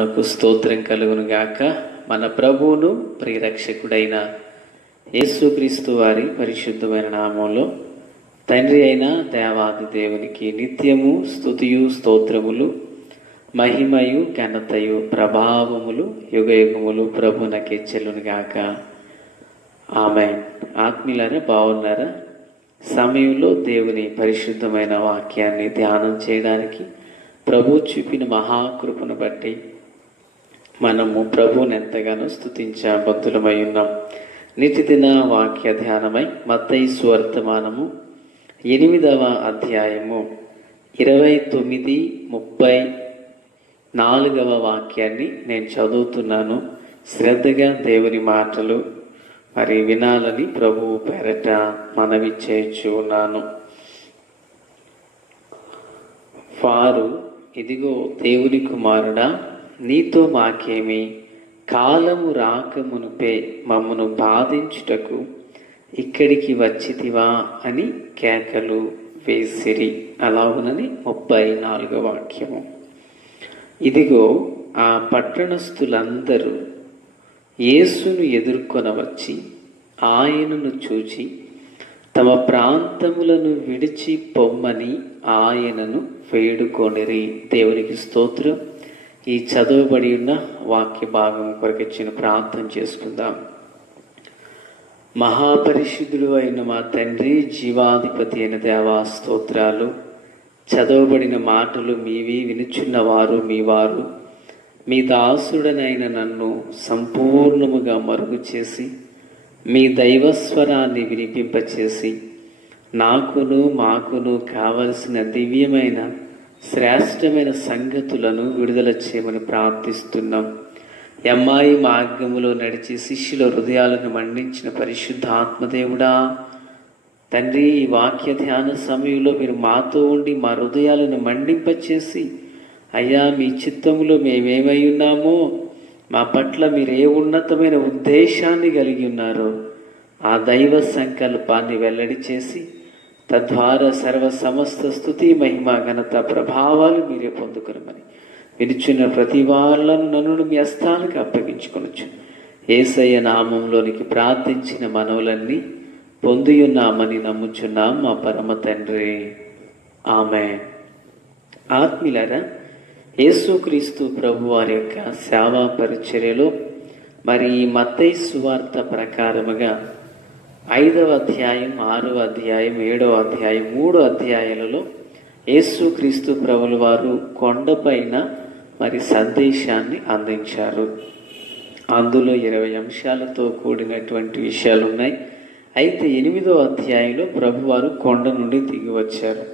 నామమునకు స్తోత్రం కలుగును గాక. మన ప్రభువును ప్రియరక్షకుడైన యేసుక్రీస్తు వారి పరిశుద్ధమైన నామంలో తండ్రి అయిన దేవాది దేవునికి నిత్యము స్తుతియు స్తోత్రములు, మహిమయు ఘనతయు ప్రభావములు యుగయుగములు ప్రభునకే చెల్లును గాక. ఆమేన్. ఆత్మీయులారా, బాగున్నారా? సమయంలో దేవుని పరిశుద్ధమైన వాక్యాన్ని ధ్యానం చేయడానికి ప్రభు చూపిన మహాకృపను బట్టి మనము ప్రభువుని ఎంతగానో స్తుతించా భక్తులమై ఉన్నాం. నిత్యదిన వాక్య ధ్యానమై మత్తయి సువర్తమానము 8వ అధ్యాయము 29, 34వ వాక్యాన్ని నేను చదువుతున్నాను. శ్రద్ధగా దేవుని మాటలు మరి వినాలని ప్రభువు పేరట మనవి చేయించు ఉన్నాను. వారు, ఇదిగో దేవుని కుమారుడా, నీతో మాకేమి, కాలము రాకమునుపే మమ్మను బాధించుటకు ఇక్కడికి వచ్చితివా అని కేకలు వేసిరి. అలాగునని 34వ వాక్యము. ఇదిగో ఆ పట్టణస్థులందరూ యేసును ఎదుర్కొనవచ్చి ఆయనను చూచి తమ ప్రాంతములను విడిచి పొమ్మని ఆయనను వేడుకొనిరి. దేవునికి స్తోత్రం. ఈ చదవబడి ఉన్న వాక్య భాగం కొరకు ఇచ్చిన ప్రార్థన చేసుకుందాం. మహాపరిశుద్ధుడు అయిన మా తండ్రి, జీవాధిపతి అయిన దేవా, స్తోత్రాలు. చదవబడిన మాటలు మీవి, వినుచున్న వారు మీ వారు. మీ దాసుడనైన నన్ను సంపూర్ణముగా మరుగు చేసి మీ దైవస్వరాన్ని వినిపింపచేసి నాకును మాకును కావలసిన దివ్యమైన శ్రేష్టమైన సంగతులను విడుదల చేయమని ప్రార్థిస్తున్నాం. ఎమ్మాయి మార్గములో నడిచి శిష్యుల హృదయాలను మండించిన పరిశుద్ధ ఆత్మదేవుడా తండ్రి, ఈ వాక్య ధ్యాన సమయంలో మీరు మాతో ఉండి మా హృదయాలను మండింపచేసి అయ్యా, మీ చిత్తములో మేమేమై ఉన్నామో, మా పట్ల మీరు ఏ ఉన్నతమైన ఉద్దేశాన్ని కలిగి ఉన్నారో ఆ దైవ సంకల్పాన్ని వెల్లడి చేసి తద్వారా సర్వ సమస్త స్తుతి, మహిమ, ఘనత, ప్రభావాలు మీరే పొందుకునమని వినుచున్న ప్రతి వాళ్ళను నన్ను మీ హస్తాలకు అప్పగించుకొనొచ్చు. యేసయ్య నామంలోనికి ప్రార్థించిన మనవులన్నీ పొందియున్నామని నమ్ముచున్నాం మా పరమ తండ్రి. ఆమేన్. ఆత్మీయులారా, యేసుక్రీస్తు ప్రభు వారి యొక్క సేవా పరిచర్యలో మరి మత్తయి సువార్త ప్రకారముగా 5వ అధ్యాయం, 6వ అధ్యాయం, 7వ అధ్యాయం, 3 అధ్యాయాలలో యేసుక్రీస్తు ప్రభుల వారు కొండపైన మరి సందేశాన్ని అందించారు. అందులో 20 అంశాలతో కూడినటువంటి విషయాలు ఉన్నాయి. అయితే 8వ అధ్యాయంలో ప్రభువారు కొండ నుండి దిగి వచ్చారు.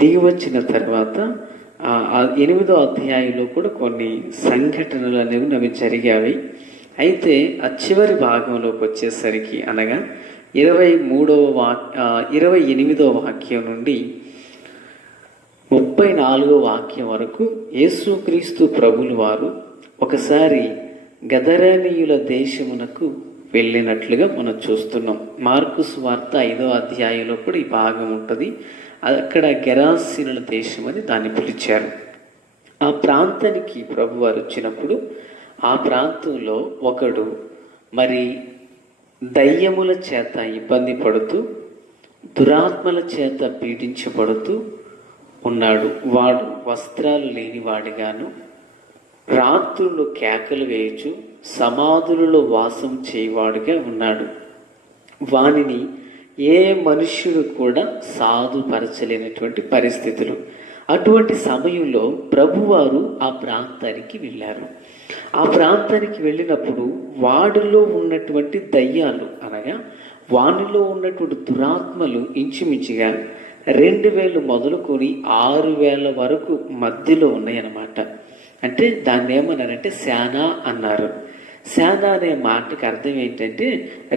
దిగి వచ్చిన తర్వాత 8వ అధ్యాయంలో కూడా కొన్ని సంఘటనలు అనేవి జరిగాయి. అయితే ఆ చివరి భాగంలోకి వచ్చేసరికి అనగా 28వ వాక్యం నుండి 34వ వాక్యం వరకు యేసుక్రీస్తు ప్రభులు వారు ఒకసారి గదరేనీయుల దేశమునకు వెళ్ళినట్లుగా మనం చూస్తున్నాం. మార్కు సువార్త 5వ అధ్యాయంలో కూడా ఈ భాగం ఉంటుంది. అక్కడ గెరాసీనుల దేశం అని దాన్ని పిలిచారు. ఆ ప్రాంతానికి ప్రభువారు వచ్చినప్పుడు ఆ ప్రాంతంలో ఒకడు మరి దయ్యముల చేత ఇబ్బంది పడుతూ, దురాత్మల చేత పీడించబడుతూ ఉన్నాడు. వాడు వస్త్రాలు లేనివాడిగాను, రాత్రులు కేకలు వేయుచు సమాధులలో వాసం చేయవాడుగా ఉన్నాడు. వానిని ఏ మనుష్యుడు కూడా సాధుపరచలేనటువంటి పరిస్థితులు. అటువంటి సమయంలో ప్రభువారు ఆ ప్రాంతానికి వెళ్ళారు. ఆ ప్రాంతానికి వెళ్ళినప్పుడు వాడిలో ఉన్నటువంటి దయ్యాలు అనగా వానిలో ఉన్నటువంటి దురాత్మలు ఇంచుమించుగా 2000 మొదలుకొని 6000 వరకు మధ్యలో ఉన్నాయన్నమాట. అంటే దాన్ని ఏమన్నారంటే శానా అన్నారు. శానా అనే మాటకు అర్థం ఏంటంటే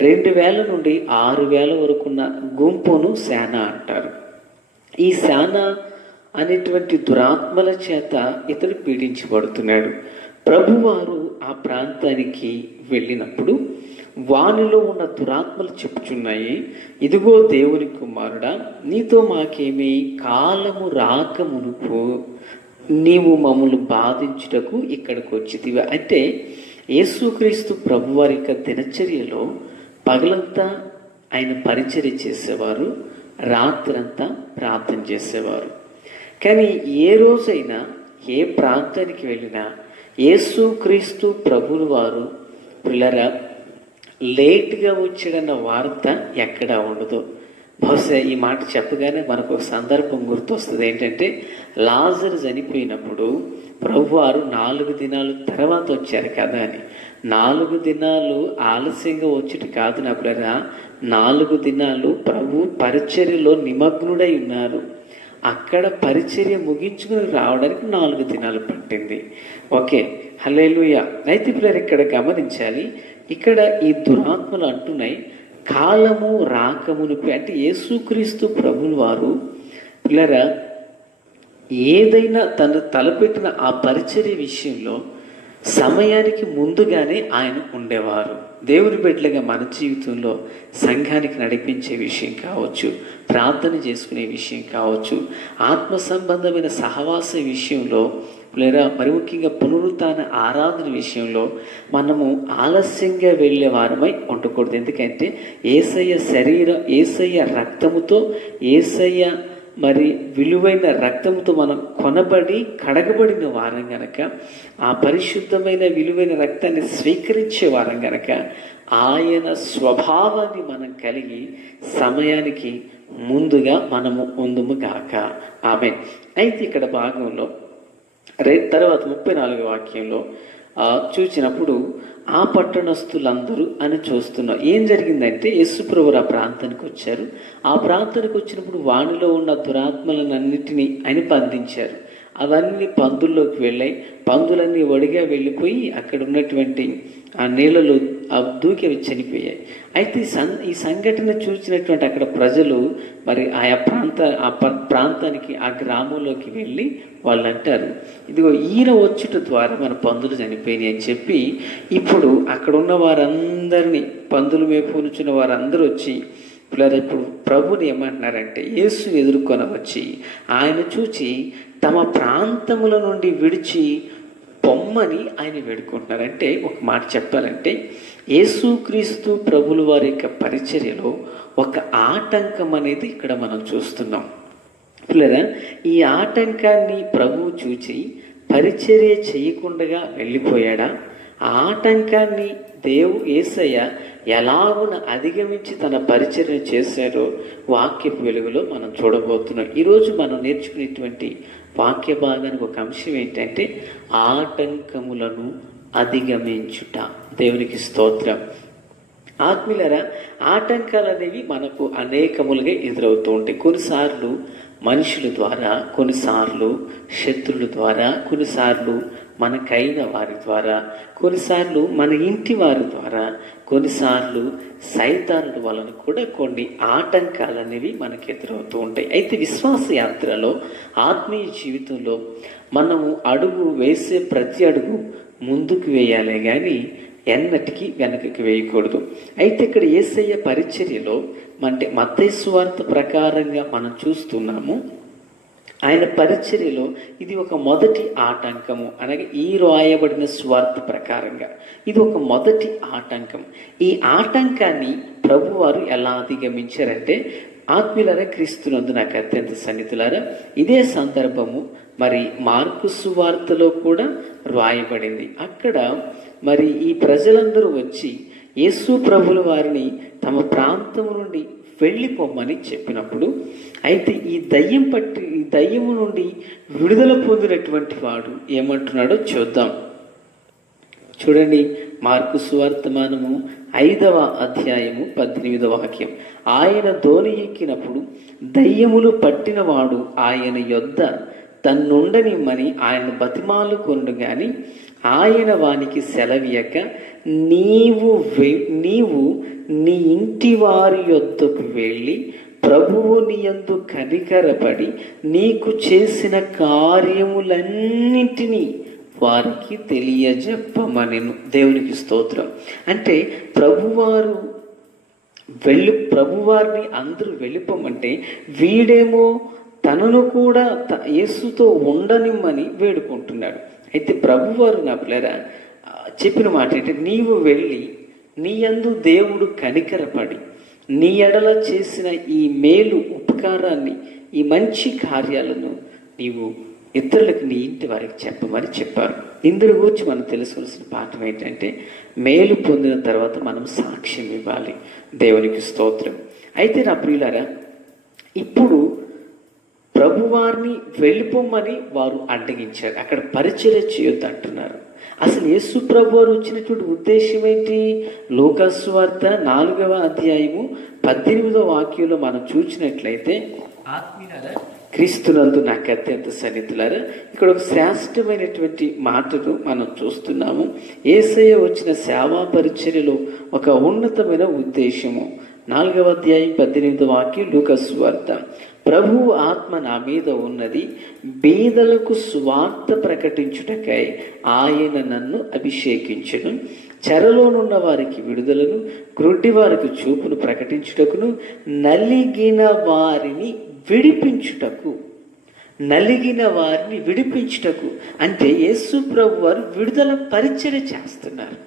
2000 నుండి 6000 వరకు ఉన్న గుంపును శానా అంటారు. ఈ శానా అనేటువంటి దురాత్మల చేత ఇతడు పీడించబడుతున్నాడు. ప్రభువారు ఆ ప్రాంతానికి వెళ్ళినప్పుడు వానిలో ఉన్న దురాత్మలు చెప్పుచున్నాయి, ఇదిగో దేవుని కుమారుడా, నీతో మాకేమి, కాలము రాకమునుపు నీవు మమ్మల్ని బాధించుటకు ఇక్కడికి వచ్చితివా? అంటే యేసుక్రీస్తు ప్రభువారి యొక్క దినచర్యలో పగలంతా ఆయన పరిచర్య చేసేవారు, రాత్రంతా ప్రార్థన చేసేవారు. కానీ ఏ రోజైనా ఏ ప్రాంతానికి వెళ్ళినా యేసుక్రీస్తు ప్రభువు వారు పిల్లరా లేట్గా వచ్చాడన్న వార్త ఎక్కడా ఉండదు. బహుశా ఈ మాట చెప్పగానే మనకు ఒక సందర్భం గుర్తొస్తుంది. ఏంటంటే లాజరు చనిపోయినప్పుడు ప్రభువారు 4 దినాలు తర్వాత వచ్చారు కదా అని. 4 దినాలు ఆలస్యంగా వచ్చేటి కాదు నా పిల్లరా, 4 దినాలు ప్రభు పరిచర్యలో నిమగ్నుడై ఉన్నారు. అక్కడ పరిచర్య ముగించుకుని రావడానికి 4 దినాలు పట్టింది. ఓకే, హల్లెలూయా. అయితే పిల్లలు ఇక్కడ గమనించాలి, ఇక్కడ ఈ దురాత్మలు అంటున్నాయి కాలము రాకమునిపై, అంటే యేసుక్రీస్తు ప్రభువు వారు పిల్లరా ఏదైనా తను తలపెట్టిన ఆ పరిచర్య విషయంలో సమయానికి ముందుగానే ఆయన ఉండేవారు. దేవుని బిడ్డలుగా మన జీవితంలో సంఘానికి నడిపించే విషయం కావచ్చు, ప్రార్థన చేసుకునే విషయం కావచ్చు, ఆత్మ సంబంధమైన సహవాస విషయంలో లేదా మరి ముఖ్యంగా పునరుత్థాన ఆరాధన విషయంలో మనము ఆలస్యంగా వెళ్ళే వారమై ఉండకూడదు. ఎందుకంటే యేసయ్య రక్తముతో, యేసయ్య మరి విలువైన రక్తముతో మనం కొనబడి కడగబడిన వారం గనక, ఆ పరిశుద్ధమైన విలువైన రక్తాన్ని స్వీకరించే వారం గనక ఆయన స్వభావాన్ని మనం కలిగి సమయానికి ముందుగా మనము ఉందుము గాక. ఆమేన్. అయితే ఇక్కడ భాగంలో తర్వాత 34వ వాక్యంలో చూసినప్పుడు ఆ పట్టణస్థులందరూ అని చూస్తున్నాం. ఏం జరిగిందంటే యేసుప్రభువు ఆ ప్రాంతానికి వచ్చారు. ఆ ప్రాంతానికి వచ్చినప్పుడు వానిలో ఉన్న దురాత్మలన్నిటినీ ఆయన బంధించారు. అవన్నీ పందుల్లోకి వెళ్ళాయి. పందులన్నీ ఒడిగా వెళ్ళిపోయి అక్కడ ఉన్నటువంటి ఆ నీళ్ళలో దూకి అవి చనిపోయాయి. అయితే ఈ సంఘటన చూసినటువంటి అక్కడ ప్రజలు మరి ఆయా ప్రాంతానికి ఆ గ్రామంలోకి వెళ్ళి వాళ్ళు అంటారు, ఇదిగో ఈయన వచ్చుట ద్వారా మన పందులు చనిపోయినాయి అని చెప్పి ఇప్పుడు అక్కడ ఉన్న వారందరినీ, పందులు మేపునుచున్న వారందరూ వచ్చి పిల్లలు ఇప్పుడు ప్రభుని ఏమంటున్నారంటే యేసు ఎదుర్కొని వచ్చి ఆయన చూచి తమ ప్రాంతముల నుండి విడిచి పొమ్మని ఆయన వేడుకుంటున్నారంటే, ఒక మాట చెప్పాలంటే యేసుక్రీస్తు ప్రభుల వారి యొక్క పరిచర్యలో ఒక ఆటంకం అనేది ఇక్కడ మనం చూస్తున్నాం. పిల్లరా, ఈ ఆటంకాన్ని ప్రభువు చూచి పరిచర్య చేయకుండా వెళ్ళిపోయాడా? ఆ ఆటంకాన్ని యేసయ్య ఎలాగున అధిగమించి తన పరిచర్య చేశారో వాక్యపు వెలుగులో మనం చూడబోతున్నాం. ఈరోజు మనం నేర్చుకునేటువంటి వాక్య భాగానికి ఒక అంశం ఏంటంటే ఆటంకములను అధిగమించుట. దేవునికి స్తోత్రం. ఆత్మీయులారా, ఆటంకాలు అనేవి మనకు అనేకములుగా ఎదురవుతూ ఉంటాయి. కొన్నిసార్లు మనుషుల ద్వారా, కొన్నిసార్లు శత్రుల ద్వారా, కొన్నిసార్లు మనకైన వారి ద్వారా, కొన్నిసార్లు మన ఇంటి వారి ద్వారా, కొన్నిసార్లు సైతానుల వలన కూడా కొన్ని ఆటంకాలు అనేవి మనకు ఎదురవుతూ ఉంటాయి. అయితే విశ్వాస యాత్రలో, ఆత్మీయ జీవితంలో మనము అడుగు వేసే ప్రతి అడుగు ముందుకు వేయాలే కానీ ఎన్నటికీ వెనకకి వేయకూడదు. అయితే ఇక్కడ యేసయ్య పరిచర్యలో అంటే మత్తయి సువార్త ప్రకారంగా మనం చూస్తున్నాము. ఆయన పరిచర్యలో ఇది ఒక మొదటి ఆటంకము. అనగా ఈ రాయబడిన సువార్త ప్రకారంగా ఇది ఒక మొదటి ఆటంకం. ఈ ఆటంకాన్ని ప్రభువారు ఎలా అధిగమించారంటే, ఆత్మీయులారా, క్రీస్తునందు నాకు అత్యంత సన్నిహితులారా, ఇదే సందర్భము మరి మార్కు సువార్తలో కూడా రాయబడింది. అక్కడ మరి ఈ ప్రజలందరూ వచ్చి యేసు ప్రభుల వారిని తమ ప్రాంతం నుండి వెళ్ళిపోమ్మని చెప్పినప్పుడు, అయితే ఈ దయ్యము నుండి విడుదల పొందినటువంటి వాడు ఏమంటున్నాడో చూద్దాం. చూడండి, మార్కు సువార్తమానము 5వ అధ్యాయము 18వ వాక్యం. ఆయన దోణి ఎక్కినప్పుడు దయ్యములు పట్టినవాడు ఆయన యొద్ద తన్నుండనిమ్మని ఆయన బతిమాలు కొనుడు గాని ఆయన వానికి సెలవీయక నీవు నీ ఇంటి వారి యొద్దకు వెళ్ళి ప్రభువు నీ యందు కనికరపడి నీకు చేసిన కార్యములన్నింటినీ వారికి తెలియజెప్పమనెను. దేవునికి స్తోత్రం. అంటే ప్రభువారిని అందరూ వెళ్ళిపోమంటే వీడేమో తనను కూడా యేసుతో ఉండనిమ్మని వేడుకుంటున్నాడు. అయితే ప్రభువారు నా పిల్లరా చెప్పిన మాట ఏంటంటే, నీవు వెళ్ళి నీ యందు దేవుడు కనికరపడి నీ ఎడల చేసిన ఈ మేలు ఉపకారాన్ని, ఈ మంచి కార్యాలను నీవు ఇతరులకు, నీ ఇంటి వారికి చెప్పమని చెప్పారు. ఇందులో గురించి మనం తెలుసుకోవాల్సిన పాఠం ఏంటంటే, మేలు పొందిన తర్వాత మనం సాక్ష్యం ఇవ్వాలి. దేవునికి స్తోత్రం. అయితే నా ప్రియులారా, ఇప్పుడు ప్రభువారిని వెళ్ళిపోమని వారు అడ్డగించారు. అక్కడ పరిచర్య చేయొద్దు అంటున్నారు. అసలు యేసు ప్రభు వారు వచ్చినటువంటి ఉద్దేశం ఏంటి? లూకాసు సువార్త 4వ అధ్యాయము 18వ వాక్యంలో మనం చూసినట్లయితే, ఆత్మీయులారా, క్రీస్తునందు నాకు అత్యంత సన్నిహితులారా, ఇక్కడ ఒక శ్రేష్టమైనటువంటి మాటను మనం చూస్తున్నాము. యేసయ్య వచ్చిన సేవా పరిచర్యలో ఒక ఉన్నతమైన ఉద్దేశము. 4వ అధ్యాయం 18వ వాక్యం లూకాసు సువార్త. ప్రభు ఆత్మ నా మీద ఉన్నది, బీదలకు సువార్త ప్రకటించుటకై ఆయన నన్ను అభిషేకించును, చెరలోనున్న వారికి విడుదలను, గ్రుడ్డి వారికి చూపును ప్రకటించుటకును, నలిగిన వారిని విడిపించుటకు. నలిగిన వారిని విడిపించుటకు అంటే యేసు ప్రభు వారు విడుదల పరిచర్య చేస్తున్నారు.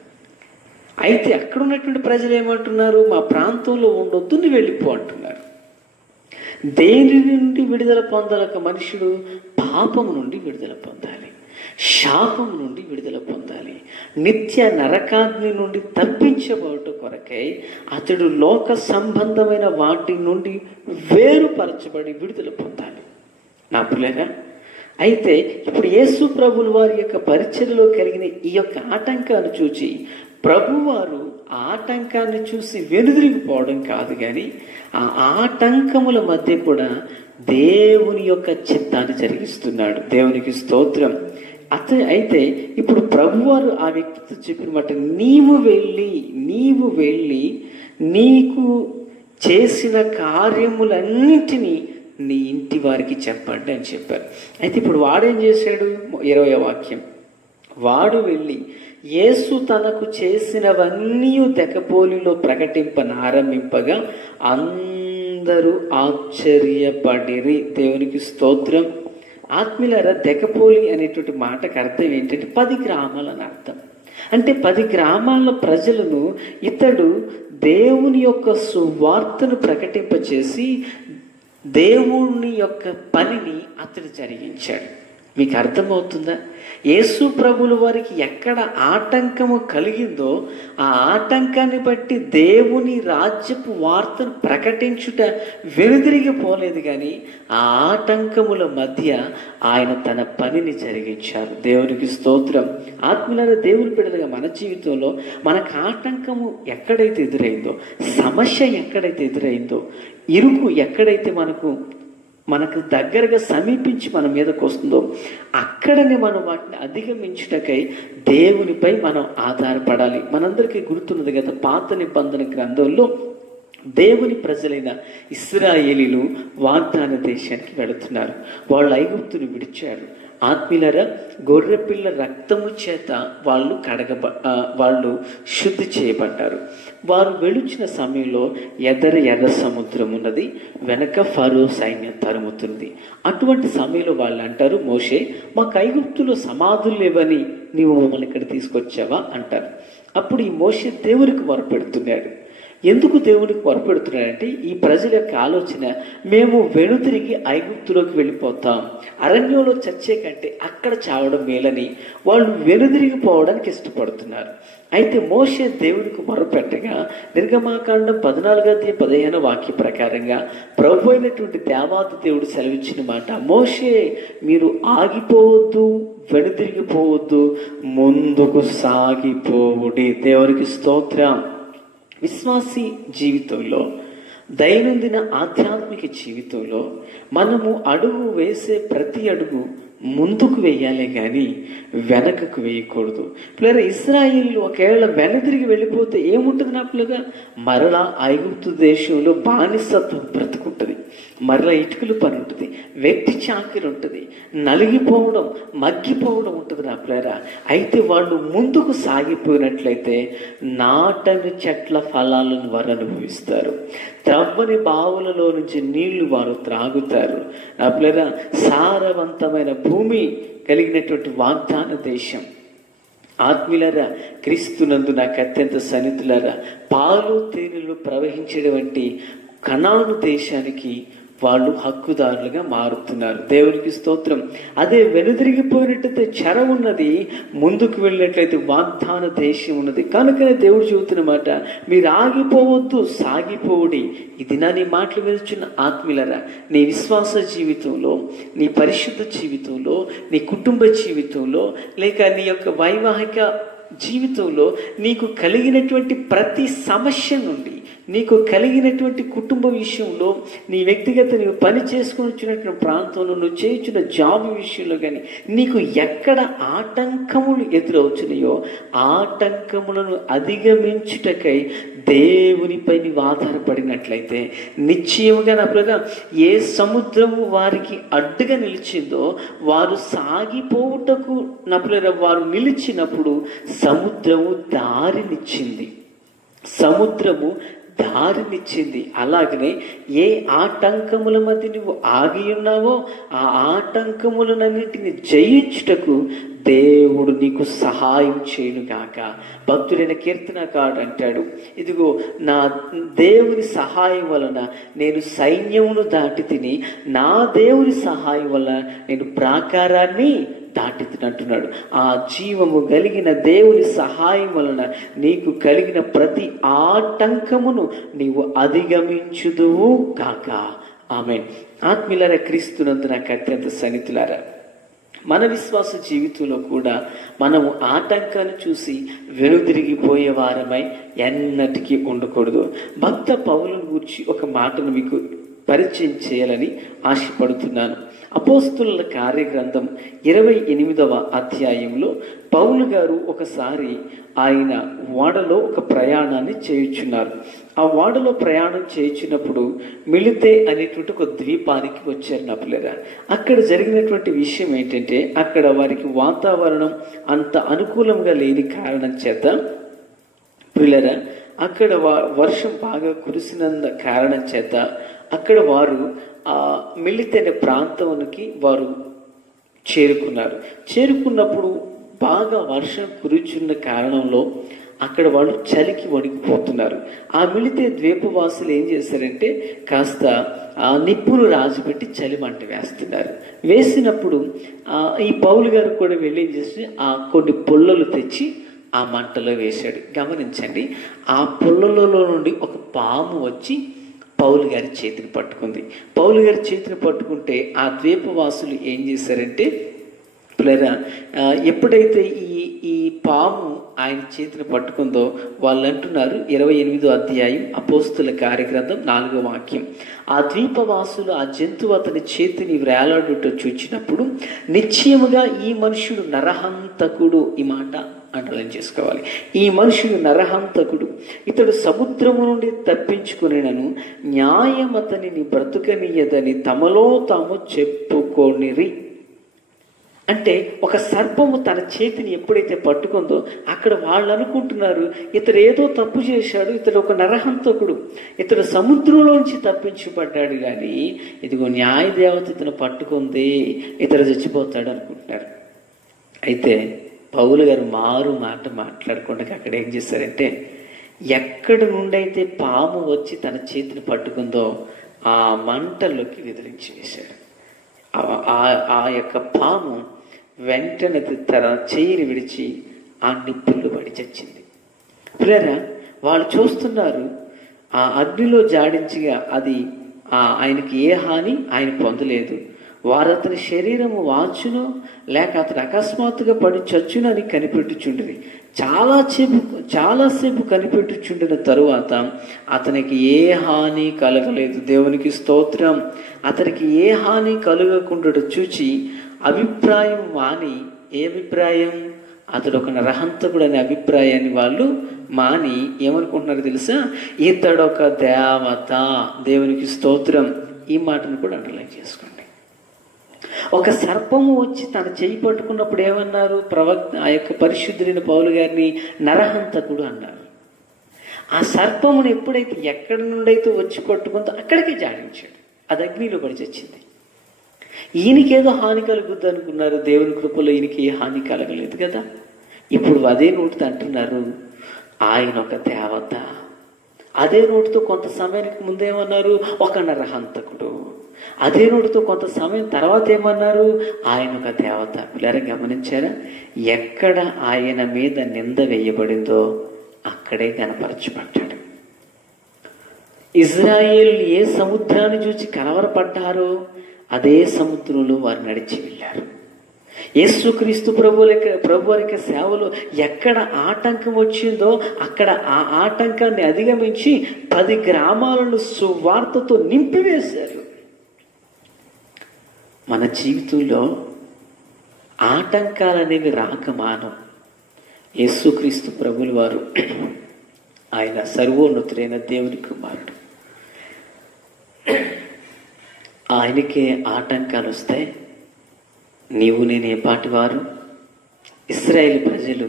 అయితే అక్కడ ఉన్నటువంటి ప్రజలు ఏమంటున్నారు? మా ప్రాంతంలో ఉండొద్దు, నువ్వు వెళ్ళిపో అంటున్నారు. దేని నుండి విడుదల పొందాలక మనుషుడు? పాపము నుండి విడుదల పొందాలి, శాపము నుండి విడుదల పొందాలి, నిత్య నరకాగ్ని నుండి తప్పించబడట కొరకై అతడు లోక సంబంధమైన వాటి నుండి వేరుపరచబడి విడుదల పొందాలి. నా పిల్లగా, అయితే ఇప్పుడు యేసు ప్రభుల వారి యొక్క పరిచర్యలో కలిగిన ఈ యొక్క ఆటంకాన్ని చూసి ప్రభువారు ఆటంకాన్ని చూసి వెనుదిరిగిపోవడం కాదు, కానీ ఆ ఆటంకముల మధ్య కూడా దేవుని యొక్క చిత్తాన్ని జరిగిస్తున్నాడు. దేవునికి స్తోత్రం. అయితే ఇప్పుడు ప్రభువారు ఆ వ్యక్తితో చెప్పిన మాట, నీవు వెళ్ళి నీకు చేసిన కార్యములన్నింటినీ నీ ఇంటి వారికి చెప్పండి అని చెప్పారు. అయితే ఇప్పుడు వాడేం చేశాడు? 20వ వాక్యం. వాడు వెళ్ళి యేసు తనకు చేసినవన్నీ దెకపోలిలో ప్రకటింపనారంభింపగా అందరూ ఆశ్చర్యపడిరి. దేవునికి స్తోత్రం. ఆత్మీయులారా, దెకపోలి అనేటువంటి మాటకు అర్థం ఏంటంటే 10 గ్రామాలు అని అర్థం. అంటే 10 గ్రామాల ప్రజలను ఇతడు దేవుని యొక్క సువార్తను ప్రకటింపచేసి దేవుని యొక్క పనిని అతడు జరిగించాడు. మీకు అర్థమవుతుందా? యేసు ప్రభుల వారికి ఎక్కడ ఆటంకము కలిగిందో ఆ ఆటంకాన్ని బట్టి దేవుని రాజ్యపు వార్తను ప్రకటించుట వెనుదిరిగిపోలేదు, కానీ ఆ ఆటంకముల మధ్య ఆయన తన పనిని జరిగించారు. దేవునికి స్తోత్రం. ఆత్మీయులారా, దేవుని బిడ్డలుగా మన జీవితంలో మనకు ఆటంకము ఎక్కడైతే ఎదురైందో, సమస్య ఎక్కడైతే ఎదురైందో, ఇరుకు ఎక్కడైతే మనకు దగ్గరగా సమీపించి మన మీదకు వస్తుందో, అక్కడనే మనం వాటిని అధిగమించుటకై దేవునిపై మనం ఆధారపడాలి. మనందరికీ గుర్తున్నది కదా, పాత నిబంధన గ్రంథంలో దేవుని ప్రజలైన ఇశ్రాయేలీలు వాగ్దాన దేశానికి వెళుతున్నారు. వాళ్ళు ఐగుప్తును విడిచారు. ఆత్మీయులారా, గొర్రెపిల్ల రక్తము చేత వాళ్ళు శుద్ధి చేయబడ్డారు. వారు వెళుచిన సమయంలో ఎర్ర సముద్రం ఉన్నది, వెనక ఫరో సైన్యం తరుముతుంది. అటువంటి సమయంలో వాళ్ళు అంటారు, మోషే, మాకు ఐగుప్తులో సమాధులు లేవని నీవు మమ్మల్ని ఇక్కడ తీసుకొచ్చావా అంటారు. అప్పుడు ఈ మోషే దేవునికి మొరపెడుతున్నాడు. ఎందుకు దేవునికి మొరపెడుతున్నాడంటే, ఈ ప్రజల యొక్క ఆలోచన, మేము వెనుతిరిగి ఐగుప్తులోకి వెళ్ళిపోతాం, అరణ్యంలో చచ్చే కంటే అక్కడ చావడం మేలని వాళ్ళు వెనుదిరిగిపోవడానికి ఇష్టపడుతున్నారు. అయితే మోషే దేవునికి మొరపెట్టగా నిర్గమాకాండం 14:15 వాక్య ప్రకారంగా ప్రభు అయినటువంటి దేవాది దేవుడు సెలవిచ్చిన మాట, మోషే మీరు ఆగిపోవద్దు, వెనుదిరిగిపోవద్దు, ముందుకు సాగిపోవుడి. దేవునికి స్తోత్రం. విశ్వాసి జీవితంలో, దైనందిన ఆధ్యాత్మిక జీవితంలో మనము అడుగు వేసే ప్రతి అడుగు ముందుకు వేయాలి, కానీ వెనకకు వేయకూడదు. పిల్లలు, ఇశ్రాయేలీయులు ఒకవేళ వెనదిరిగి వెళ్ళిపోతే ఏముంటుంది? నా పిల్లగా మరలా ఐగుప్తు దేశంలో బానిసత్వం బ్రతుకుంటుంది. మరలా ఇటుకలు పని ఉంటుంది, వెట్టి చాకిరి ఉంటుంది, నలిగిపోవడం, మగ్గిపోవడం ఉంటుంది నా ప్రేర. అయితే వాళ్ళు ముందుకు సాగిపోయినట్లయితే నాటని చెట్ల ఫలాలను వారు అనుభవిస్తారు. త్రవ్వని బావులలో నుంచి నీళ్లు వారు త్రాగుతారు. నా ప్రేర, సారవంతమైన భూమి కలిగినటువంటి వాగ్దాన దేశం. ఆత్మీయులారా, క్రీస్తునందు నాకు అత్యంత సన్నిహితులారా, పాలు తేనెలు ప్రవహించేటువంటి కనాను దేశానికి వాళ్ళు హక్కుదారులుగా మారుతున్నారు. దేవునికి స్తోత్రం. అదే వెనుదిరిగిపోయినట్టయితే చెర ఉన్నది, ముందుకు వెళ్ళినట్లయితే వాగ్దాన దేశం ఉన్నది. కనుకనే దేవుడు చెబుతున్న మాట, మీరు ఆగిపోవద్దు, సాగిపోవుడి. ఇది నీ మాటలు వినుచున్న ఆత్మీయులారా, నీ విశ్వాస జీవితంలో, నీ పరిశుద్ధ జీవితంలో, నీ కుటుంబ జీవితంలో, లేక నీ యొక్క వైవాహిక జీవితంలో నీకు కలిగినటువంటి ప్రతి సమస్య నుండి, నీకు కలిగినటువంటి కుటుంబ విషయంలో, నీ వ్యక్తిగత నీవు పని చేసుకుని వచ్చినటువంటి ప్రాంతంలో, నువ్వు చేయించిన జాబ్ విషయంలో కానీ నీకు ఎక్కడ ఆటంకములు ఎదురవుతున్నాయో ఆటంకములను అధిగమించుటకై దేవునిపై నీవు ఆధారపడినట్లయితే నిశ్చయముగా నా బ్రదర్, ఏ సముద్రము వారికి అడ్డుగా నిలిచిందో వారు సాగిపోవుటకు నా బ్రదర్ వారు నిలిచినప్పుడు సముద్రము దారినిచ్చింది. సముద్రము దారినిచ్చింది. అలాగనే ఏ ఆటంకముల మధ్య నువ్వు ఆగి ఉన్నావో ఆ ఆటంకములన్నింటిని జయించుటకు దేవుడు నీకు సహాయం చేయునుగాక. భక్తుడైన కీర్తనకారుడు అంటాడు, ఇదిగో నా దేవుని సహాయం వలన నేను సైన్యమును దాటి తిని, నా దేవుని సహాయం వలన నేను ప్రాకారాన్ని దాటితున్నట్టున్నాడు. ఆ జీవము కలిగిన దేవుని సహాయం వలన నీకు కలిగిన ప్రతి ఆటంకమును నీవు అధిగమించుదువు కాక. ఆమేన్. ఆత్మీయులారా, క్రీస్తునందు నాకు అత్యంత సన్నిహితులారా, మన విశ్వాస జీవితంలో కూడా మనము ఆటంకాన్ని చూసి వెనుదిరిగిపోయే వారమై ఎన్నటికీ ఉండకూడదు. భక్త పౌలుని గురించి ఒక మాటను మీకు పరిచయం చేయాలని ఆశపడుతున్నాను. అపోస్తుల కార్యగ్రంథం 28వ అధ్యాయంలో పౌలు గారు ఒకసారి ఆయన ఓడలో ఒక ప్రయాణాన్ని చేయుచున్నారు. ఆ ఓడలో ప్రయాణం చేయుచున్నప్పుడు మిలితే అనేటువంటి ఒక ద్వీపానికి వచ్చారు నా పిల్లరా. అక్కడ జరిగినటువంటి విషయం ఏంటంటే, అక్కడ వారికి వాతావరణం అంత అనుకూలంగా లేని కారణం చేత పిల్లరా, అక్కడ వర్షం బాగా కురిసినంత కారణం చేత అక్కడ వారు ఆ మిలితే అనే ప్రాంతానికి వారు చేరుకున్నారు. చేరుకున్నప్పుడు బాగా వర్షం కురుచున్న కారణంలో అక్కడ వాళ్ళు చలికి వణికిపోతున్నారు. ఆ మిలితే ద్వీపవాసులు ఏం చేశారంటే కాస్త ఆ నిప్పును రాజుపెట్టి చలి మంట వేస్తున్నారు. వేసినప్పుడు ఈ పౌలు గారు కూడా వెళ్ళి ఏం చేసి ఆ కొన్ని పుల్లలు తెచ్చి ఆ మంటలో వేశాడు. గమనించండి, ఆ పుల్లలో నుండి ఒక పాము వచ్చి పౌలు గారి చేతిని పట్టుకుంది. పౌలు గారి చేతిని పట్టుకుంటే ఆ ద్వీపవాసులు ఏం చేశారంటే పిల్లరా, ఎప్పుడైతే ఈ పాము ఆయన చేతిని పట్టుకుందో వాళ్ళు అంటున్నారు, 28వ అధ్యాయం అపోస్తుల కార్యగ్రంథం 4వ వాక్యం, ఆ ద్వీపవాసులు ఆ జంతువు అతని చేతిని వేలాడుట చూచినప్పుడు నిశ్చయముగా ఈ మనుషుడు నరహంతకుడు. ఈ మాట అండర్లైన్ చేసుకోవాలి. ఈ మనుషుడు నరహంతకుడు, ఇతడు సముద్రము నుండి తప్పించుకునేనను న్యాయం అతనిని బ్రతుకనీయదని తమలో తాము చెప్పుకోనిరి. అంటే ఒక సర్పము తన చేతిని ఎప్పుడైతే పట్టుకుందో అక్కడ వాళ్ళు అనుకుంటున్నారు ఇతడు ఏదో తప్పు చేశాడు, ఇతడు ఒక నరహంతకుడు, ఇతడు సముద్రంలోంచి తప్పించబడ్డాడు, కానీ ఇదిగో న్యాయదేవత ఇతను పట్టుకుంది, ఇతడు చచ్చిపోతాడు అనుకుంటున్నారు. అయితే పౌలు గారు మారు మాట మాట్లాడకుండా అక్కడ ఏం చేశారంటే, ఎక్కడి నుండైతే పాము వచ్చి తన చేతిని పట్టుకుందో ఆ మంటల్లోకి విదిలించి వేశాడు. ఆ యొక్క పాము వెంటనే తన చేయిని విడిచి ఆ నిప్పుల్లో పడి చచ్చింది. పిల్లరా, వాళ్ళు చూస్తున్నారు ఆ అగ్నిలో జాడించిగా అది ఆయనకి ఏ హాని ఆయన పొందలేదు. వారు అతని శరీరము వాచునో లేక అతను అకస్మాత్తుగా పడి చచ్చును అని కనిపెట్టుచుండిరి. చాలాసేపు కనిపెట్టుచుండిన తరువాత అతనికి ఏ హాని కలగలేదు. దేవునికి స్తోత్రం. అతనికి ఏ హాని కలగకుండా చూచి అభిప్రాయం మాని, ఏ అభిప్రాయం? అతడు ఒక నరహంతకుడు అనే అభిప్రాయాన్ని వాళ్ళు మాని ఏమనుకుంటున్నారు తెలుసా? ఇతడొక దేవత. దేవునికి స్తోత్రం. ఈ మాటను కూడా అండర్లైన్ చేసుకోండి. ఒక సర్పము వచ్చి తన చెయ్యి పట్టుకున్నప్పుడు ఏమన్నారు? ప్రవక్త ఆ యొక్క పరిశుద్ధుడైన పౌలు గారిని నరహంతకుడు అన్నారు. ఆ సర్పమును ఎప్పుడైతే ఎక్కడి నుండైతే వచ్చి కొట్టుకుందో అక్కడికే జాడించాడు. అది అగ్నిలో పడి చచ్చింది. ఈయనకేదో హాని కలుగుద్ది అనుకున్నారు. దేవుని కృపలో ఈయనకి ఏ హాని కలగలేదు కదా. ఇప్పుడు అదే నోటితో అంటున్నారు ఆయన ఒక దేవత. అదే నోటితో కొంత సమయానికి ముందేమన్నారు? ఒక నరహంతకుడు. అదే నోటితో కొంత సమయం తర్వాత ఏమన్నారు? ఆయన ఒక దేవత. పిల్లలు గమనించారా? ఎక్కడ ఆయన మీద నింద వేయబడిందో అక్కడే కనపరచబడ్డాడు. ఇజ్రాయేల్ ఏ సముద్రాన్ని చూసి కలవరపడ్డారో అదే సముద్రంలో వారు నడిచి వెళ్ళారు. యేసుక్రీస్తు ప్రభు వారి సేవలో ఎక్కడ ఆటంకం వచ్చిందో అక్కడ ఆ ఆటంకాన్ని అధిగమించి 10 గ్రామాలను సువార్తతో నింపివేశారు. మన జీవితంలో ఆటంకాలనేవి రాకమానం. యేసుక్రీస్తు ప్రభుల వారు ఆయన సర్వోన్నతుడైన దేవుని కుమారుడు. ఆయనకే ఆటంకాలు వస్తాయి. నీవు నేనే పాటి వారు. ఇశ్రాయేలు ప్రజలు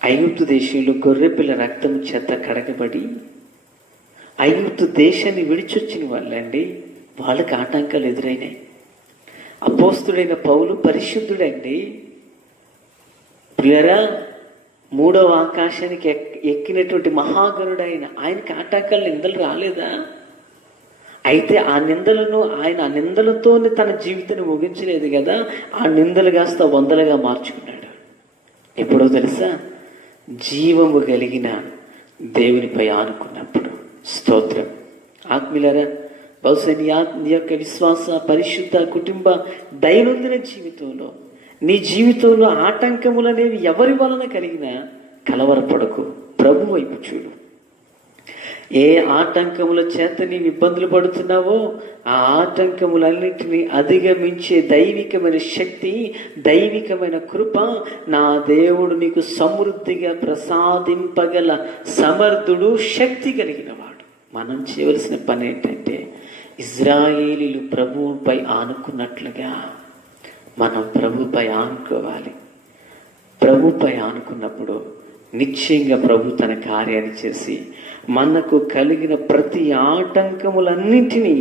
ఐగుప్తు దేశంలో గొర్రెపిల్ల రక్తం చేత కడగబడి ఐగుప్తు దేశాన్ని విడిచొచ్చిన వాళ్ళండి. వాళ్ళకి ఆటంకాలు ఎదురైనాయి. అపోస్తుడైన పౌలు పరిశుద్ధుడండి. ప్రియరా, 3వ ఆకాశానికి ఎక్కినటువంటి మహాగణుడైన ఆయనకి ఆటంకాలు నిందలు రాలేదా? అయితే ఆ నిందలతోనే తన జీవితాన్ని ముగించలేదు కదా. ఆ నిందలు కాస్త వందలుగా మార్చుకున్నాడు. ఎప్పుడో తెలుసా? జీవము కలిగిన దేవునిపై ఆనుకున్నప్పుడు. స్తోత్రం. ఆత్మీయులారా, బహుశా నీ యొక్క విశ్వాస పరిశుద్ధ కుటుంబ దైనందిన జీవితంలో నీ జీవితంలో ఆటంకములనేవి ఎవరి వలన కలిగినా కలవరపడకు. ప్రభు వైపు చూడు. ఏ ఆటంకముల చేత నీవు ఇబ్బందులు పడుతున్నావో ఆ ఆటంకములన్నింటినీ అధిగమించే దైవికమైన శక్తి, దైవికమైన కృప నా దేవుడు నీకు సమృద్ధిగా ప్రసాదింపగల సమర్థుడు, శక్తి కలిగిన వాడు. మనం చేయవలసిన పని ఏంటంటే ఇజ్రాయేలీలు ప్రభువుపై ఆనుకున్నట్లుగా మనం ప్రభుపై ఆనుకోవాలి. ప్రభుపై ఆనుకున్నప్పుడు నిశ్చయంగా ప్రభు తన కార్యాన్ని చేసి మనకు కలిగిన ప్రతి ఆటంకములన్నింటినీ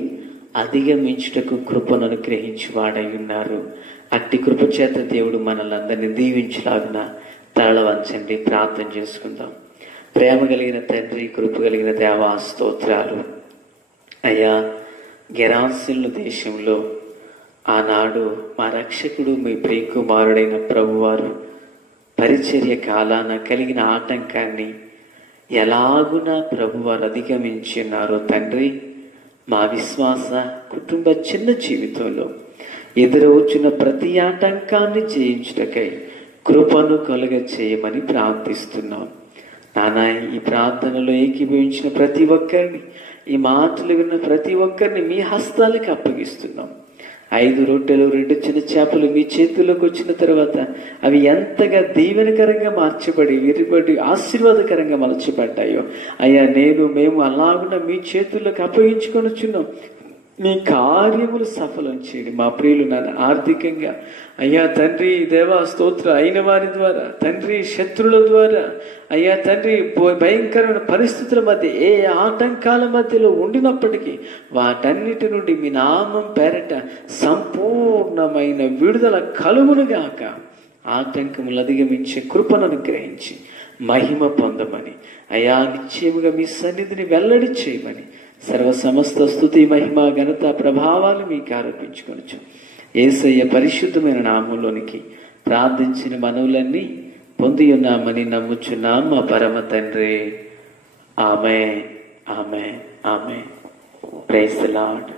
అధిగమించుటకు కృపను అనుగ్రహించువాడై ఉన్నారు. అట్టి కృప చేత దేవుడు మనల్ని అందరినీ దీవించలాగున తల వంచండి, ప్రార్థన చేసుకుందాం. ప్రేమ కలిగిన తండ్రి, కృప కలిగిన దేవా, స్తోత్రాలు. అయ్యా, గెరాసీను దేశంలో ఆనాడు మా రక్షకుడు మీ ప్రియకుమారుడైన ప్రభువారు పరిచర్య కాలాన కలిగిన ఆటంకాన్ని ఎలాగున ప్రభువారు అధిగమించున్నారో తండ్రి, మా విశ్వాస కుటుంబ చిన్న జీవితంలో ఎదురవుచున్న ప్రతి ఆటంకాన్ని జయించుటకై కృపను కలుగ చేయమని ప్రార్థిస్తున్నాం. నానా, ఈ ప్రార్థనలో ఏకీభవించిన ప్రతి ఒక్కరిని, ఈ మాటలు విన్న ప్రతి ఒక్కరిని మీ హస్తాలకు అప్పగిస్తున్నాం. 5 రొట్టెలు 2 చిన్న చేపలు మీ చేతుల్లోకి వచ్చిన తర్వాత అవి ఎంతగా దీవెనకరంగా మార్చబడి విరిబడి ఆశీర్వాదకరంగా మలచబడ్డాయో అయ్యా, మేము అలాగున్న మీ చేతుల్లోకి అప్పగించుకొనుచున్నాం. మీ కార్యములు సఫలం చేయండి. మా ప్రియులు నాన్న ఆర్థికంగా అయ్యా తండ్రి దేవా స్తోత్ర అయిన వారి ద్వారా తండ్రి, శత్రుల ద్వారా అయ్యా తండ్రి, భయంకరమైన పరిస్థితుల మధ్య ఏ ఆటంకాల మధ్యలో ఉండినప్పటికీ వాటన్నిటి నుండి మీ నామం పేరట సంపూర్ణమైన విడుదల కలుగునుగాక. ఆటంకములు అధిగమించే కృపను అనుగ్రహించి మహిమ పొందమని అయా నిశ్చయముగా మీ సన్నిధిని వెల్లడి చేయమని సర్వ సమస్త స్తుతి మహిమ ఘనత ప్రభావాలు మీకు ఆరోపించుకొనొచ్చు. యేసయ్య పరిశుద్ధమైన నామంలోనికి ప్రార్థించిన మనవులన్నీ పొంది ఉన్నామని నమ్ముచున్నాం మా పరమ తండ్రి. ఆమేన్, ఆమేన్, ఆమేన్. Praise the lord.